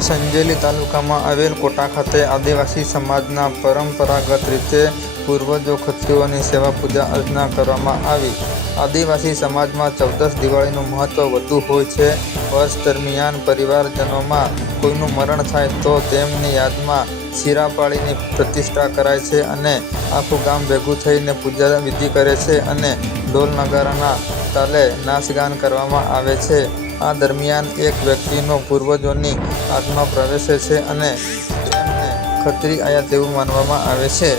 સંજેલી તાલુકામાં આવેલ કોટા ખાતે આદિવાસી સમાજના પરંપરાગત રીતે પૂર્વજો ખત્રીઓની સેવા પૂજા અર્ચના કરવામાં આવી. આદિવાસી સમાજમાં ચૌદસ દિવાળીનું મહત્વ વધુ હોય છે. વર્ષ દરમિયાન પરિવારજનોમાં કોઈનું મરણ થાય તો તેમની યાદમાં શિરાપાળીની પ્રતિષ્ઠા કરાય છે અને આખું ગામ ભેગું થઈને પૂજા વિધિ કરે છે અને ઢોલ નગારાના તાલે નાચગાન કરવામાં આવે છે. આ દરમિયાન એક વ્યક્તિનો પૂર્વજોની આત્મા પ્રવેશે છે અને તેમને ખત્રી આયા તેવું માનવામાં આવે છે.